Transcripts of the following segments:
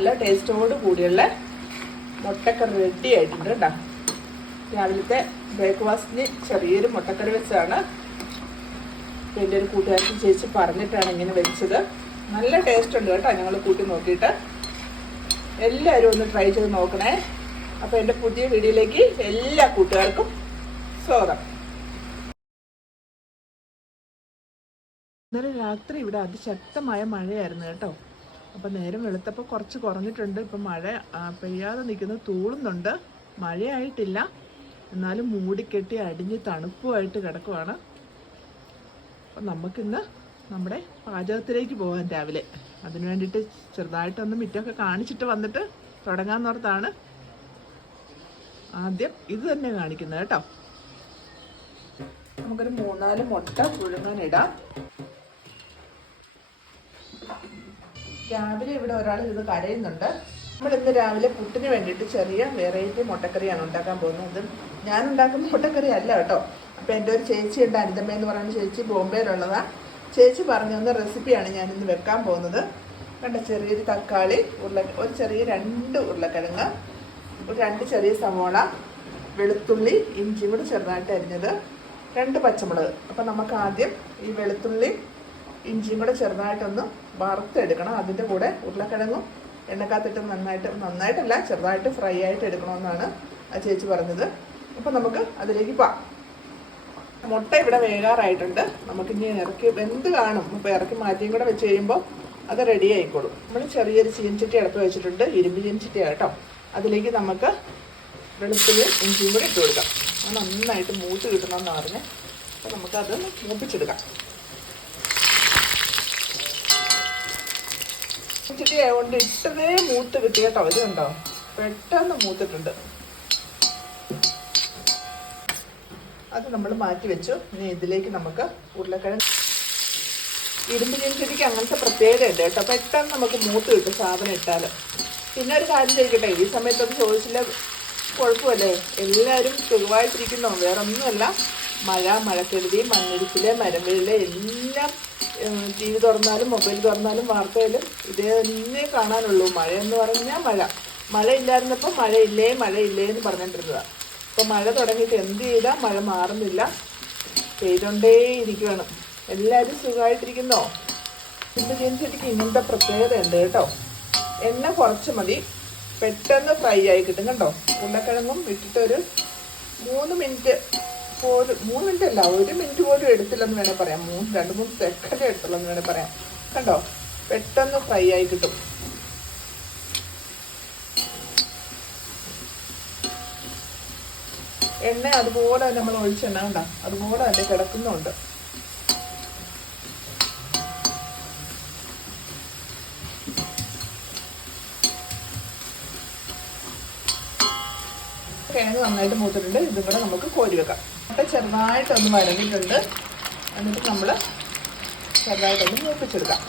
നല്ല ടേസ്റ്റോട് കൂടിയുള്ള മുട്ടക്കറി റെഡി ആയിട്ടുണ്ട് കേട്ടോ രാവിലത്തെ ബ്രേക്ക്ഫാസ്റ്റിന് ചെറിയൊരു മുട്ടക്കറി വെച്ചാണ് എന്റെ ഒരു കൂട്ടുകാരത്തി ചേച്ചി പറഞ്ഞിട്ടാണ് ഇങ്ങനെ വെച്ചത്. നല്ല ടേസ്റ്റ് ഉണ്ട് കേട്ടോ ഞങ്ങൾ കൂട്ടി നോക്കിയിട്ട്. എല്ലാവരും ഒന്ന് ട്രൈ ചെയ്ത് നോക്കണേ. അപ്പോൾ എന്റെ പുതിയ വീഡിയോയിലേക്ക് എല്ലാ കൂട്ടുകാർക്കും സ്വാഗതം. ഇന്നലെ രാത്രി ഇവിടെ അതിശക്തമായ മഴയായിരുന്നു കേട്ടോ. അപ്പം നേരം വെളുത്തപ്പോൾ കുറച്ച് കുറഞ്ഞിട്ടുണ്ട്. ഇപ്പം മഴ പെയ്യാതെ നിൽക്കുന്നത് തൂളുന്നുണ്ട്. മഴയായിട്ടില്ല. എന്നാലും മൂടിക്കെട്ടി അടിഞ്ഞ് തണുപ്പുമായിട്ട് കിടക്കുവാണ്. അപ്പം നമുക്കിന്ന് നമ്മുടെ പാചകത്തിലേക്ക് പോകാൻ രാവിലെ. അതിനു വേണ്ടിയിട്ട് ചെറുതായിട്ടൊന്ന് മിറ്റമൊക്കെ കാണിച്ചിട്ട് വന്നിട്ട് തുടങ്ങാന്നോർത്താണ് ആദ്യം ഇത് തന്നെ കാണിക്കുന്നത് കേട്ടോ. നമുക്കൊരു മൂന്നാൽ മുട്ട പുഴുങ്ങാനിടാം രാവിലെ ഇവിടെ ഒരാൾ ഇത് കരയുന്നുണ്ട്. നമ്മൾ ഇന്ന് രാവിലെ പുട്ടിന് വേണ്ടിയിട്ട് ചെറിയ വെറൈറ്റി മുട്ടക്കറിയാണ് ഉണ്ടാക്കാൻ പോകുന്നത്. ഞാൻ ഉണ്ടാക്കുന്ന മുട്ടക്കറി അല്ല കേട്ടോ. അപ്പം എന്റെ ഒരു ചേച്ചി ഉണ്ട് അനിതമ്മ എന്ന് പറയുന്ന ചേച്ചി ബോംബെയിലുള്ളതാണ് ചേച്ചി പറഞ്ഞു തന്ന റെസിപ്പിയാണ് ഞാൻ ഇന്ന് വെക്കാൻ പോകുന്നത്. കണ്ട ചെറിയൊരു തക്കാളി ഉരുള ഒരു ചെറിയ രണ്ട് ഉരുളക്കിഴങ്ങ് ഒരു രണ്ട് ചെറിയ സവോള വെളുത്തുള്ളി ഇഞ്ചി കൂടി ചെറുതായിട്ട് അരിഞ്ഞത് രണ്ട് പച്ചമുളക്. അപ്പം നമുക്ക് ആദ്യം ഈ വെളുത്തുള്ളി ഇഞ്ചിയും കൂടെ ചെറുതായിട്ടൊന്ന് വറുത്തെടുക്കണം. അതിന്റെ കൂടെ ഉരുളക്കിഴങ്ങും എണ്ണക്കാത്തിട്ട് നന്നായിട്ട് നന്നായിട്ടല്ല ചെറുതായിട്ട് ഫ്രൈ ആയിട്ട് എടുക്കണമെന്നാണ് ആ ചേച്ചി പറഞ്ഞത്. അപ്പം നമുക്ക് അതിലേക്ക് പാ മുട്ട ഇവിടെ വേകാറായിട്ടുണ്ട്. നമുക്കിനി ഇറക്കി വെന്ത് കാണും. ഇപ്പോൾ ഇറക്കി മാറ്റിയും കൂടെ വെച്ച് കഴിയുമ്പോൾ അത് റെഡി ആയിക്കോളും. നമ്മൾ ചെറിയൊരു ചീൻചട്ടി അടുപ്പ് വെച്ചിട്ടുണ്ട്. ഇരുമ്പ് ചീൻചട്ടിയാണ് കേട്ടോ. അതിലേക്ക് നമുക്ക് വെളുത്തുള്ളിയും ഇഞ്ചിയും കൂടെ ഇട്ട് കൊടുക്കാം. നന്നായിട്ട് മൂത്ത് കിട്ടണമെന്ന് പറഞ്ഞ് അപ്പോൾ നമുക്കത് മൂപ്പിച്ചെടുക്കാം. ഇച്ചിരി ആയതുകൊണ്ട് ഇട്ടതേ മൂത്ത് കിട്ടി കേട്ടോ ഇത് പെട്ടെന്ന് മൂത്തിട്ടുണ്ട്. അത് നമ്മൾ മാറ്റി വെച്ചു. ഇനി ഇതിലേക്ക് നമുക്ക് ഉരുളക്കിഴങ്ങ് ഇരുമ്പ് ചെടിക്ക് അങ്ങനത്തെ പ്രത്യേകത ഉണ്ട് കേട്ടോ. പെട്ടെന്ന് നമുക്ക് മൂത്ത് കിട്ടും സാധനം ഇട്ടാൽ പിന്നെ ഒരു കാര്യം ചോദിക്കട്ടെ? ഈ സമയത്തൊന്നും ചോദിച്ചില്ല. കുഴപ്പമല്ലേ? എല്ലാവരും സുഖമായിട്ടിരിക്കുന്നോ? വേറെ ഒന്നുമല്ല മഴ മഴക്കെടുതി മണ്ണിടിച്ചിൽ മരം വീഴൽ എല്ലാം ടി വി തുറന്നാലും മൊബൈൽ തുറന്നാലും വാർത്തയിലും ഇതേ തന്നെ കാണാനുള്ളൂ. മഴ എന്ന് പറഞ്ഞാൽ മഴ. മഴ ഇല്ലായിരുന്നപ്പോൾ മഴയില്ലേ മഴയില്ലേ എന്ന് പറഞ്ഞിട്ടിരുന്നതാണ് ഇപ്പം മഴ തുടങ്ങിയിട്ട് എന്ത് ചെയ്താൽ മഴ മാറുന്നില്ല. പെയ്തുകൊണ്ടേ ഇരിക്കുകയാണ് എല്ലാവരും സുഖമായിട്ടിരിക്കുന്നോ ഇന്ന് ജനിച്ചെടിക്ക് ഇങ്ങനത്തെ പ്രത്യേകത ഉണ്ട് കേട്ടോ. എണ്ണ കുറച്ച് മതി. പെട്ടെന്ന് ഫ്രൈ ആയി കിട്ടും കണ്ടോ? ഉരുളക്കിഴങ്ങും ഇട്ടിട്ടൊരു മൂന്ന് മിനിറ്റ് പോലും മൂന്ന് മിനിറ്റ് അല്ല ഒരു മിനിറ്റ് പോലും എടുത്തില്ലെന്ന് വേണേൽ പറയാം. മൂന്ന് രണ്ട് മൂന്ന് സെക്കൻഡ് എടുത്തുള്ളെന്ന് വേണേൽ പറയാം. കണ്ടോ? പെട്ടെന്ന് ഫ്രൈ ആയി കിട്ടും. എണ്ണ അതുപോലെ നമ്മൾ ഒഴിച്ചെണ്ണ കണ്ട? അതുപോലെ തന്നെ കിടക്കുന്നുണ്ട്. കിഴങ്ങ് നന്നായിട്ട് മൂത്തിട്ടുണ്ട്. ഇതും കൂടെ നമുക്ക് കോരി വെക്കാം. മുട്ട ചെറുതായിട്ടൊന്ന് വരഞ്ഞിട്ടുണ്ട് എന്നിട്ട് നമ്മൾ ചെറുതായിട്ടൊന്ന് മൂപ്പിച്ചെടുക്കാം.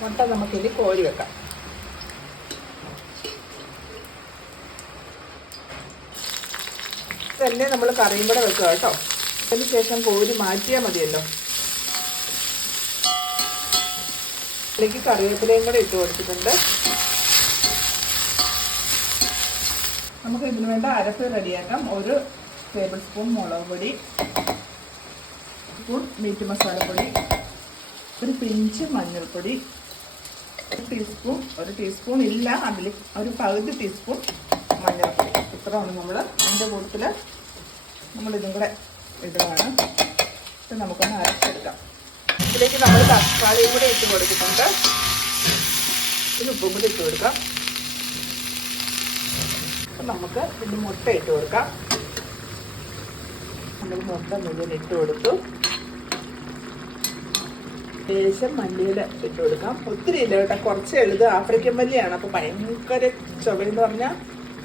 മുട്ട നമുക്കിനി കോരി വെക്കാം. തന്നെ നമ്മൾ കറിയും കൂടെ വെക്കുക കേട്ടോ. അതിന് ശേഷം കോരി മാറ്റിയാൽ മതിയല്ലോ. അതിലേക്ക് കറിവേപ്പിലയും കൂടെ ഇട്ട് കൊടുത്തിട്ടുണ്ട്. നമുക്ക് ഇതിന് വേണ്ട അരപ്പ് റെഡിയാക്കാം. ഒരു ടേബിൾ സ്പൂൺ മുളക് പൊടി സ്പൂൺ മീറ്റ് മസാലപ്പൊടി ഒരു പിഞ്ച് മഞ്ഞൾപ്പൊടി ഒരു ടീസ്പൂൺ ഒരു ടീസ്പൂൺ ഇല്ല അതിൽ ഒരു പകുതി ടീസ്പൂൺ മഞ്ഞൾപ്പൊടി. ഇത്രയാണ് നമ്മൾ അതിന്റെ കൂട്ടത്തിൽ നമ്മളിതും കൂടെ ഇടുകയാണ് ഇത് നമുക്കൊന്ന് അരച്ചെടുക്കാം. ഇതിലേക്ക് നമ്മൾ തക്കാളിയും കൂടെ ഇട്ട് കൊടുത്തിട്ടുണ്ട്. ഇത് ഉപ്പും കൂടി ഇട്ട് കൊടുക്കാം. അപ്പം നമുക്ക് ഇതിന്റെ മുട്ട ഇട്ട് കൊടുക്കാം. നമ്മൾ മുട്ട മുഴുവൻ ഇട്ട് കൊടുത്തു. ലേശം മല്ലിയില ഇട്ട് കൊടുക്കാം. ഒത്തിരി ഇല്ല കേട്ടോ. കുറച്ച് എഴുത് ആഫ്രിക്കൻ മല്ലിയാണ്. അപ്പോൾ ഭയങ്കര ചുവയെന്ന് പറഞ്ഞാൽ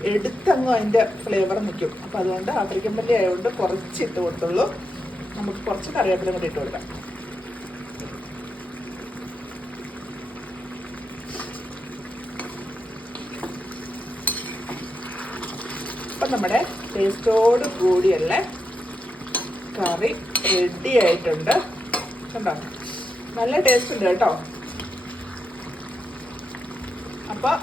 എടുത്തങ്ങും അതിന്റെ ഫ്ലേവർ നിൽക്കും. അപ്പോൾ അതുകൊണ്ട് ആഫ്രിക്കൻ പല്ലി ആയതുകൊണ്ട് കുറച്ച് ഇട്ട് കൊടുത്തുള്ളൂ. നമുക്ക് കുറച്ച് കറിവേപ്പില കൂടി ഇട്ട് കൊടുക്കാം. അപ്പം നമ്മുടെ ടേസ്റ്റോട് കൂടിയുള്ള കറി റെഡി ആയിട്ടുണ്ട്. കണ്ടോ? നല്ല ടേസ്റ്റ് ഉണ്ട് കേട്ടോ. അപ്പോൾ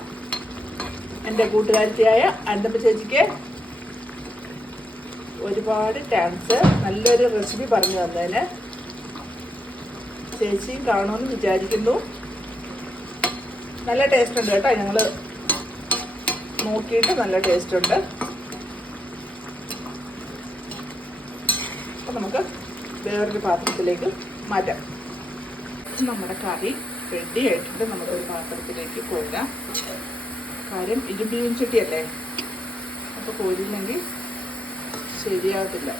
എന്റെ കൂട്ടുകാരിയായ അനന്തപ്പ ചേച്ചിക്ക് ഒരുപാട് താങ്ക്സ് നല്ലൊരു റെസിപ്പി പറഞ്ഞു തന്നതിന്. ചേച്ചിയും കാണുമെന്ന് വിചാരിക്കുന്നു. നല്ല ടേസ്റ്റ് ഉണ്ട് കേട്ടോ. ഞങ്ങൾ നോക്കിയിട്ട് നല്ല ടേസ്റ്റ് ഉണ്ട്. അപ്പം നമുക്ക് വേറൊരു പാത്രത്തിലേക്ക് മാറ്റാം. നമ്മുടെ കറി റെഡി ആയിട്ടുണ്ട്. നമുക്കൊരു പാത്രത്തിലേക്ക് കോരാം കാര്യം ഇരുമ്പീൻ ചട്ടിയല്ലേ അപ്പോൾ കോരില്ലെങ്കിൽ ശരിയാകത്തില്ല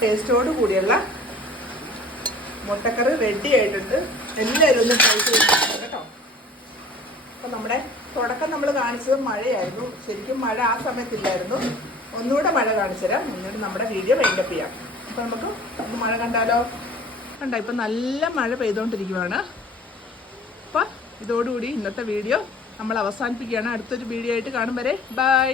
ടേസ്റ്റോട് കൂടിയുള്ള മുട്ടക്കറി റെഡി ആയിട്ടുണ്ട്. എല്ലാവരും ഒന്ന് ട്രൈ ചെയ്ത് കേട്ടോ. അപ്പം നമ്മുടെ തുടക്കം നമ്മൾ കാണിച്ചത് മഴയായിരുന്നു. ശരിക്കും മഴ ആ സമയത്തില്ലായിരുന്നു. ഒന്നുകൂടെ മഴ കാണിച്ചു തരാം. എന്നിട്ട് നമ്മുടെ വീഡിയോ വൈൻഡപ്പ് ചെയ്യാം. അപ്പം നമുക്ക് ഒന്ന് മഴ കണ്ടാലോ? കണ്ട ഇപ്പം നല്ല മഴ പെയ്തുകൊണ്ടിരിക്കുവാണ് അപ്പം ഇതോടുകൂടി ഇന്നത്തെ വീഡിയോ നമ്മൾ അവസാനിപ്പിക്കുകയാണ് അടുത്തൊരു വീഡിയോ ആയിട്ട് കാണും വരെ. ബൈ